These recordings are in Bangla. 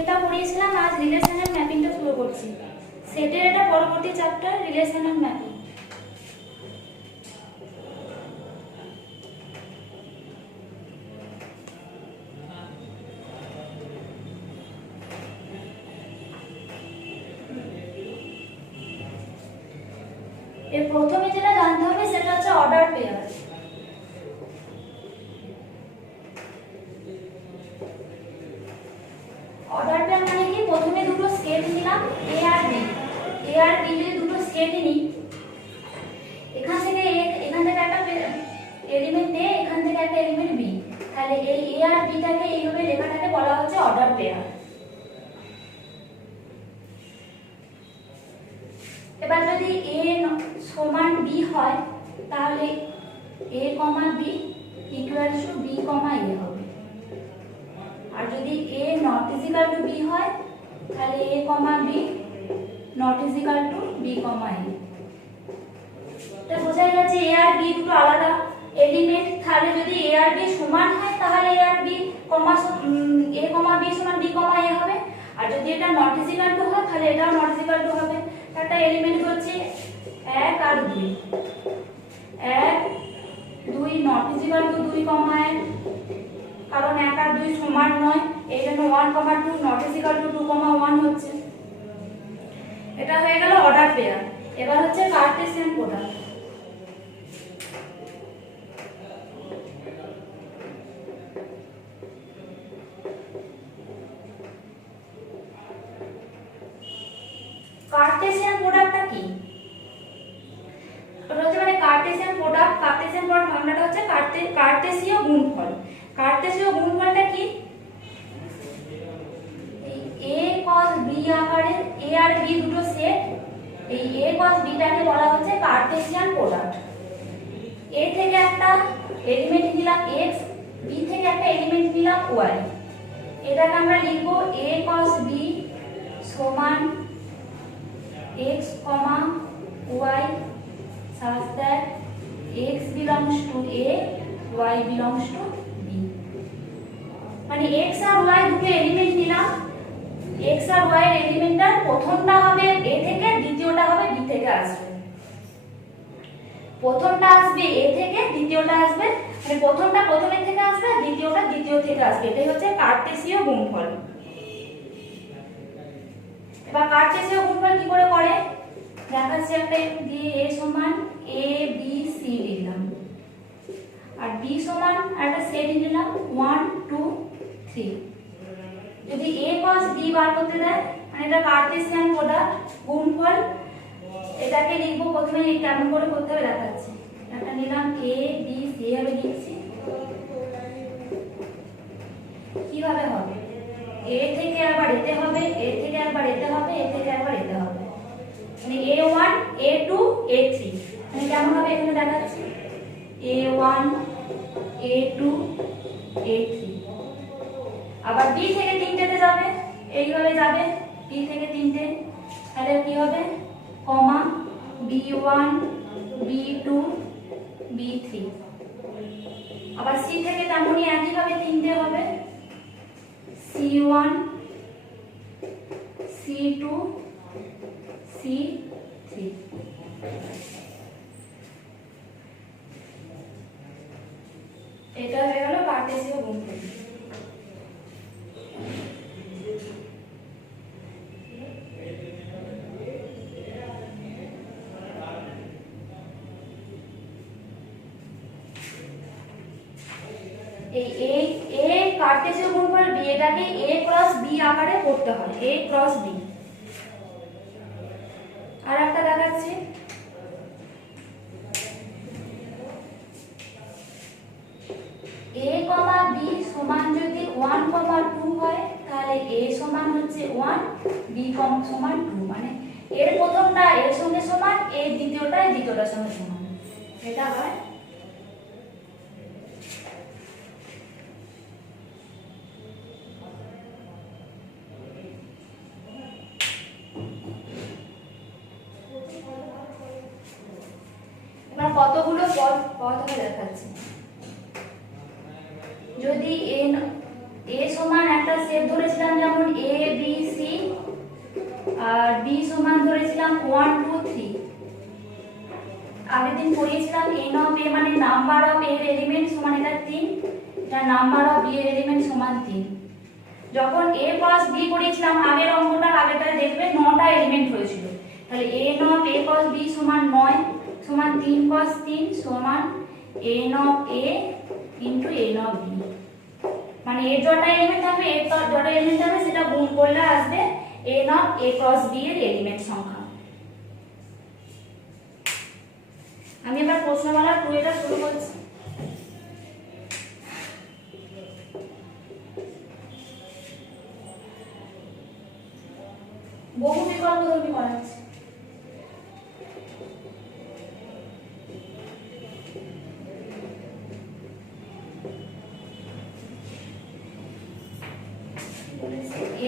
সেটটা পড়িয়েছিলাম, আজ রিলেশন এন্ড ম্যাপিংটা শুরু করছি। সেটের এটা পরবর্তী চ্যাপ্টার, রিলেশন এন্ড ম্যাপিং। এর প্রথমে যেটা জানতে হবে সেটা হচ্ছে অর্ডার পেয়ার। অর্ডার পেয়ার মানে কি, প্রথমে দুটো স্কেল নিলাম এ আর বি। এ আর বি যদি দুটো স্কেল নিই, এখান থেকে একটা এলিমেন্ট এ, এখান থেকে একটা এলিমেন্ট বি, তাহলে এই এ আর বিটাকে এইভাবে লেখাটাকে বলা হচ্ছে অর্ডার পেয়ার। এবার যদি এ সমান বি হয়, তাহলে A comma B equals to B comma A হবে। আর যদি A not is equal to B হয়, তাহলে A comma B not is equal to B comma A. এটা বোঝা যাচ্ছে এ আর বি দুটো আলাদা এলিমেন্ট। তাহলে যদি এ আর বি সমান হয়, তাহলে এ আর বি কমা এ কমা বি সমান বি কমা এ হবে। আর যদি এটা নট ইজ ইকুয়াল টু হয়, তাহলে এটাও নট ইজ ইকুয়াল টু হবে। একটা এলিমেন্ট হচ্ছে 1 আর 2, 1 2 নট ইজ ইকুয়াল টু 2 কমা 1, কারণ 1 আর 2 সমান নয়, এই জন্য 1 কমা 2 নট ইজ ইকুয়াল টু 2 কমা 1 হচ্ছে। এটা হয়ে গেল অর্ডার পেয়ার। এবার হচ্ছে কার্টেসিয়ান প্রোডাক্ট। কার্টেসিয়ান প্রোডাক্টটা কি? ওটা হচ্ছে মানে কার্টেসিয়ান প্রোডাক্ট ফর্মুলাটা হচ্ছে কার্টেসীয় গুণফল। কার্টেসীয় গুণফলটা কি? এই a cos b আকারে a আর b দুটো সেট, এই a cos b টাকে বলা হচ্ছে কার্টেসিয়ান প্রোডাক্ট। a থেকে একটা এলিমেন্ট নিলাম x, b থেকে একটা এলিমেন্ট নিলাম y। এটাকে আমরা লিখব a cos b সমান x, y such that x belongs to a, y belongs to b। মানে x আর y দুটো এলিমেন্ট নিলাম, x আর y এর এলিমেন্টটার প্রথমটা হবে a থেকে, দ্বিতীয়টা হবে b থেকে আসবে। প্রথমটা আসবে a থেকে, দ্বিতীয়টা আসবে মানে প্রথমটা প্রথমের থেকে আসবে, দ্বিতীয়টা দ্বিতীয় থেকে আসবে। এটাই হচ্ছে কার্টেসীয় গুণফল। এবার কার্টেসীয় গুণফল কি করে করে দেখাচ্ছি একটা দিয়ে। a সমান a b c লিখলাম, আর b সমান একটা সেট নিলাম 1 2 3। যদি a cos b বার করতে দেয়, মানে এটা কার্টেসিয়ান প্রোডাক্ট গুণফল, এটাকে লিখবো প্রথমে কেমন করে করতে হবে দেখাচ্ছি। একটা নিলাম a b c ভাবে লিখছি। কিভাবে হবে? a থেকে আবার এতে হবে, a থেকে আবার এতে হবে, a থেকে আবার এতে হবে, মানে a1 a2 a3। মানে কেমন হবে এখানে দেখাচ্ছি, a1 a2 a3। আবার b থেকে তিনটেতে যাবে, এইভাবে যাবে b থেকে তিনটে, তাহলে কি হবে কমা b1 b2 b3। আবার c থেকে তেমনই একইভাবে তিনটে হবে, c1 c2 c3। এটা হয়ে গেল কার্টেসীয় গুণফল। এই a কার্টেসীয় গুণফল b, এটাকে a ক্রস b আকারে করতে হয়, a ক্রস b। আর একটা দেখাচ্ছি, a কমা b সমান যদি 1 কমা 2 হয়, তাহলে a সমান হচ্ছে 1, b সমান 2। মানে এর প্রথমটা এর সঙ্গে সমান, এর দ্বিতীয়টা এর দ্বিতীয়টার সঙ্গে সমান। এটা হয় কতগুলো পদ হবে দেখাচ্ছি। যদি a সমান একটা একটা শেপ ধরেছিলাম যেমন A B C, R B সমান ধরেছিলাম 1 2 3। আগের দিন পড়িয়েছিলাম n অফ a মানে নাম্বার অফ a এর এলিমেন্ট সমান এটা 3, এটা নাম্বার অফ b এর এলিমেন্ট সমান 3। যখন a cos b করেছিলাম আগের আগেরটায় দেখবে 9টা এলিমেন্ট হয়েছিল, তাহলে n of a cos b সমান 9 সমান 3 cos 3 সমান n of a into n of b। মানে এর যটা এলিমেন্ট থাকবে এর যটা এলিমেন্ট থাকবে সেটা গুণ করলে আসবে n of a cos b এর এলিমেন্ট সংখ্যা। আমি এবার প্রশ্নমালা 2 এটা শুরু করছি। বহু বিকল্প ধর্মী করাচ্ছি।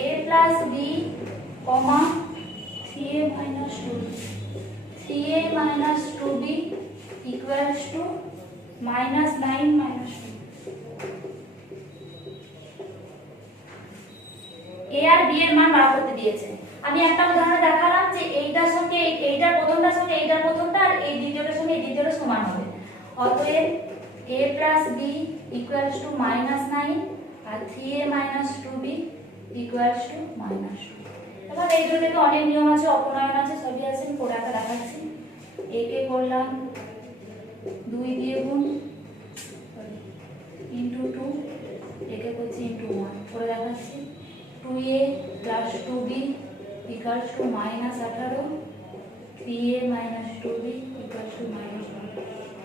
a plus b, 3a minus 2b, 3a minus 2b equals to minus 9 minus 2। a R b এর মান বার করতে দিয়েছে। আমি একটা উদাহরণ দেখালাম যে এইটার সঙ্গে এইটার প্রথমটার সঙ্গে এইটার প্রথমটা আর এই দ্বিতীয়টার সঙ্গে এই দ্বিতীয়টা সমান হবে। অতএব a plus b equals to minus 9 R 3a minus 2b equals to minus 2। এবার এই দুটো থেকে অনেক নিয়ম আছে, অপনয়ন আছে, সবই আছে, করে একটা দেখাচ্ছি। a কে করলাম 2 দিয়ে গুণ ইনটু 2, একে করছি ইনটু 1 করে দেখাচ্ছি। 2a plus 2b equals to minus 18, 3a minus 2b equals to minus 1।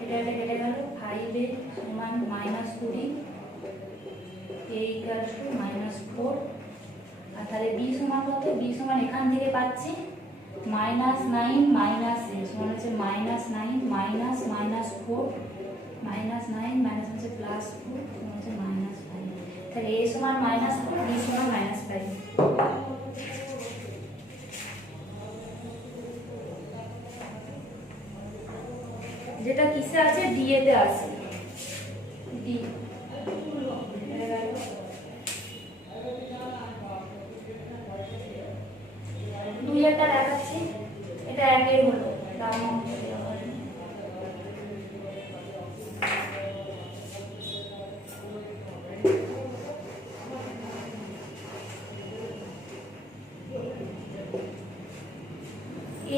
এটা কেটে গেল, 5a সমান minus 20, a equals to minus 4। আর তাহলে b সমান কত? b সমান এখান থেকে পাচ্ছি minus 9 minus a সমান হচ্ছে minus 9 minus minus 4 minus 9 minus হচ্ছে plus 4 সমান হচ্ছে minus 5। তাহলে a সমান minus 4, b সমান minus 5। যেটা কিসে আছে? d তে আছে। d দুই একটা দেখাচ্ছি, এটা একের হলো দাম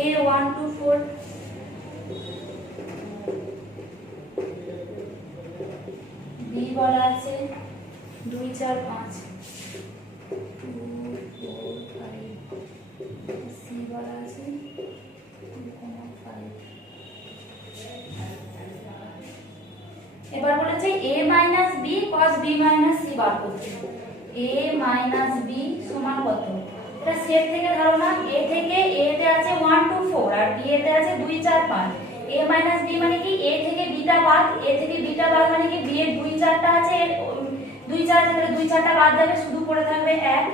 a 1 2 4, b বলা আছে 2 4 5, 2 4 5, c বলা আছে 2,5। এবার বলেছে a minus b cos b minus c বার করতে। a minus b সমান কত? এটা সেট থেকে ধরো না, a থেকে a তে আছে 1 2 4 আর b তে আছে 2 4 5। a minus b মানে কি a থেকে b টা বাদ, a থেকে b টা বাদ মানে কি b এর 2 4 টা আছে, 2 4 থেকে 2 4 টা বাদ যাবে, শুধু পড়ে থাকবে 1।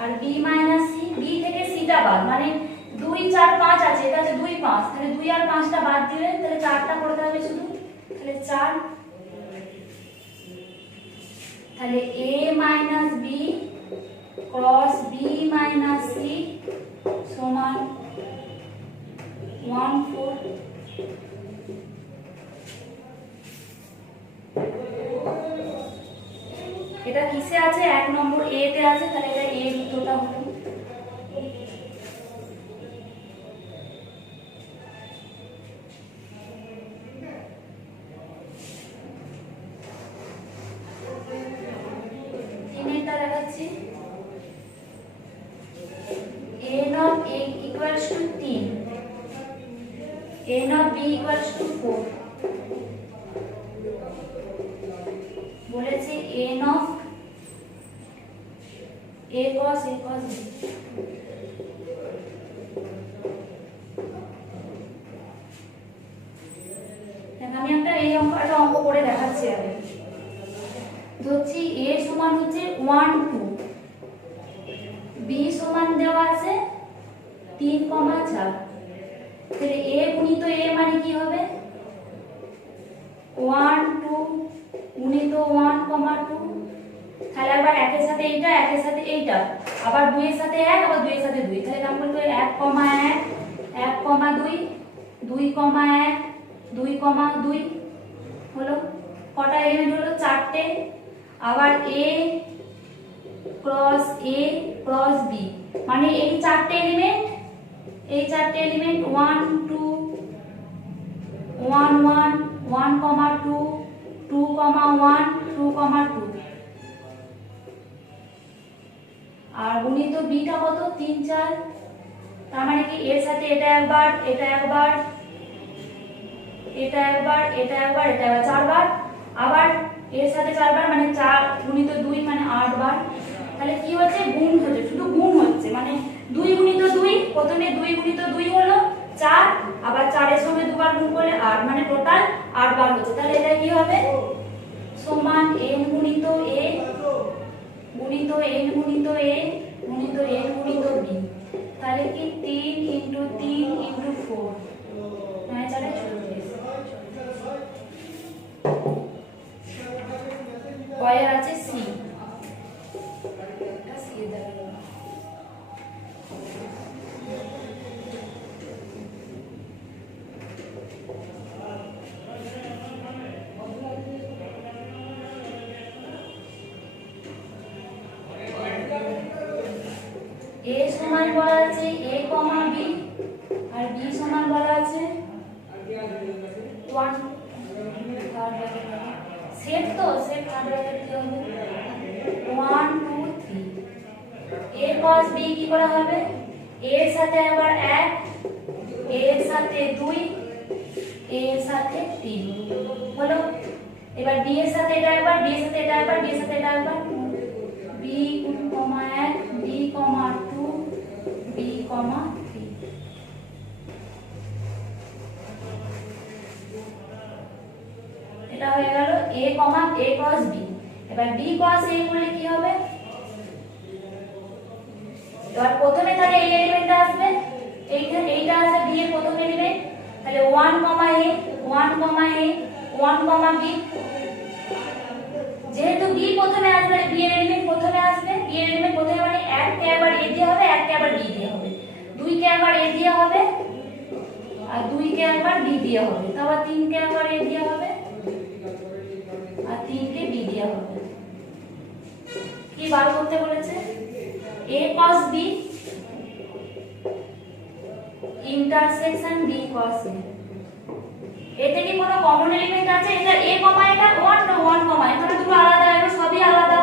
আর b minus c, b থেকে c টা বাদ মানে 2 4 5 আছে, এটা আছে 2 5, তাহলে 2 আর 5 টা বাদ দিলে তাহলে 4 টা পড়ে থাকবে শুধু, তাহলে 4। তাহলে a minus b cos b minus c সমান 1 4। এটা কিসে আছে? 1 নম্বর a তে আছে, তাহলে এটা a উত্তরটা হলো। তিনেরটা দেখাচ্ছি। n of a equals to 3, n of b equals to 4। বলেছে n of a cos b। আমি একটা অঙ্ক করে দেখাচ্ছি। আগে ধরছি a সমান হচ্ছে 1 2, b সমান দেওয়া আছে 3, 4। তাহলে a গুণিত a মানে কি হবে? 1 2 গুণিত 1, 2, তাহলে একবার একের সাথে এইটা, একের সাথে এইটা, আবার 2 এর সাথে 1, আবার 2 এর সাথে 2, তাহলে কাম করতে 1, 1, 1, 2, 2, 1, 2, 2 হলো। কটা এলিমেন্ট হলো? 4টে। আবার a ক্রস b, মানে এই 4টে এলিমেন্ট, 1 2 1 1 1, 2 2, 1 2, 2 আর গুণিত বিটা কত? 3 4, তার মানে কি এর সাথে এটা একবার, এটা একবার, এটা একবার, এটা একবার, এটা একবার, 4 বার, আবার এর সাথে 4 বার, মানে 4 গুণিত 2 মানে 8 বার। তাহলে কি হচ্ছে? গুণ হচ্ছে, শুধু গুণ হচ্ছে, মানে 2 গুণিত 2, প্রথমে 2 গুণিত 2 হলো 4, আবার 4 এর সঙ্গে দুবার গুণ করলে 8, মানে টোটাল 8 বার হচ্ছে। তাহলে এটা কি হবে? সমান n গুণিত a গুণিত n গুণিত a গুণিত n গুণিত b, তাহলে কি 3 × 3 × 4, 9 4 36। কয়ের আছে c, এটা c এর দ্বারা a সমান বলা আছে a, b, আর b সমান বলা আছে 1 সেট, তো সেট থার্ড ব্র্যাকেট কি হবে? 1 2 3, a cos b কি করা হবে? a এর সাথে আবার 1, a এর সাথে 2, a এর সাথে 3 হলো। এবার b এর সাথে এটা একবার, b এর সাথে এটা একবার, b এর সাথে এটা একবার, b, 1 b, 2 b, 3। এটা হয়ে গেল a cos b। এবার b cos a করলে কি হবে? এবার প্রথমে তাহলে এই এলিমেন্টটা আসবে, এইটা আসবে b এর প্রথম এলিমেন্ট, তাহলে 1, a 1, a 1, b, যেহেতু b প্রথমে আসবে, b এর এলিমেন্ট প্রথমে আসবে, b এর এলিমেন্ট প্রথমে মানে 1 কে আবার a দিয়ে হবে, 1 কে আবার b দিয়ে হবে, 2 কে আবার a দিয়ে হবে, আর 2 কে আবার b দিয়ে হবে, তারপর 3 কে আবার a দিয়ে হবে, আর 3 কে b দিয়ে হবে। কি বার করতে বলেছে? a cos b intersection b cos a। এতে কি কোনো কমন এলিমেন্ট আছে? এটা a, এটা 1 না 1, এখানে দুটো আলাদা, এগুলো সবই আলাদা।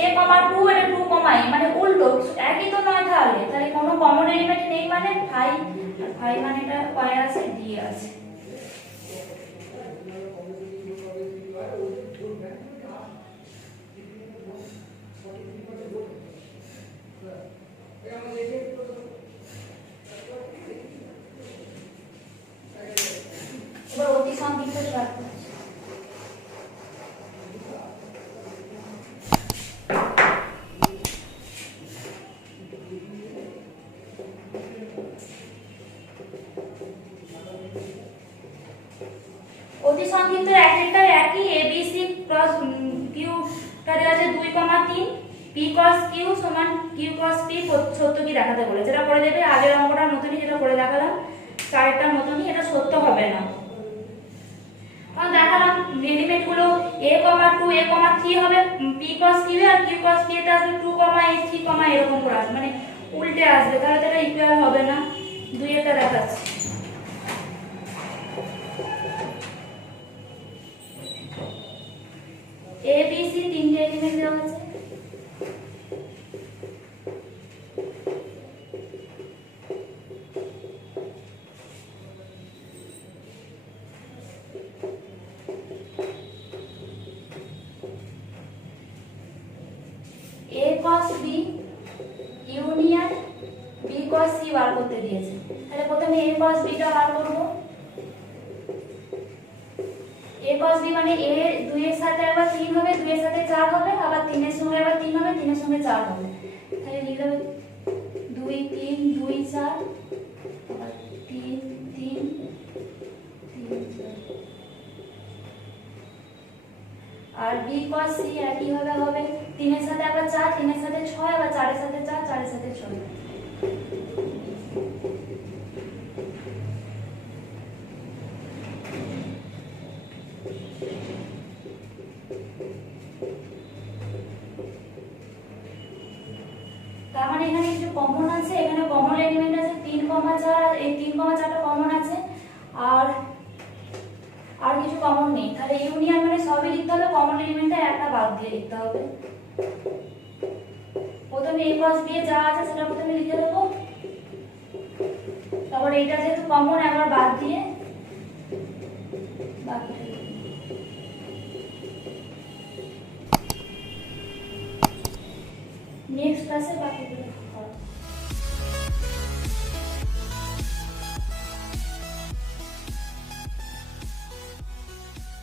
a, 2 এটা 2, a, মানে উল্টো, একই তো নয়। তাহলে কোনো কমন এলিমেন্ট নেই, মানে 5, আর 5 মানে এটা কয় আছে? d আছে। এবার অতি সংক্ষিপ্ত শর্ত। অতি সংক্ষিপ্ত একটা একই a b c cross q তার আছে 2, 3, p cos q সমান q cos p সত্য কি দেখাতে বলেছে। এটা করে দেবে, আগের অঙ্কটার মতনই যেটা করে দেখালাম, চারটার মতনই, এটা সত্য হবে না। কারণ দেখালাম এলিমেন্ট গুলো a, 2, a, 3 হবে p cos q, আর q cos p তে আসবে 2, a, 3, এরকম করে আসবে, মানে উল্টে আসবে, তাহলে এটা ইকুয়াল হবে না। 2 এটা দেখাচ্ছি। a b c তিনটে এলিমেন্ট দেওয়া আছে, a cos b union b cos c বার করতে দিয়েছে। তাহলে প্রথমে a cos b টা বার করব। a cos b মানে a 2 এর সাথে আবার 3 হবে, 2 এর সাথে 4 হবে, আবার 3 এর সঙ্গে আবার 3 হবে, 3 এর সঙ্গে 4 হবে, তাহলে লিখে দেব 2 3 2 4, আবার 3 3 3 4। আর b cos c একই হবে তিনের সাথে আবার 4, তিনের সাথে 6, আবার 4 এর সাথে 4, 4 এর সাথে 6। তার মানে এখানে কিছু কমন আছে, এখানে কমন এলিমেন্ট আছে 3,4, এই 3,4টা কমন আছে, আর কিছু কমন নেই। তাহলে ইউনিয়ন মানে সবই লিখতে হবে, কমন এলিমেন্টটা একটা বাদ দিয়ে লিখতে হবে। প্রথমে এই পাশ দিয়ে যা আছে সেটা প্রথমে লিখে দেবো, তারপর এইটা যেহেতু কমন একবার বাদ দিয়ে বাকিটা নেক্সট ক্লাসে বাকি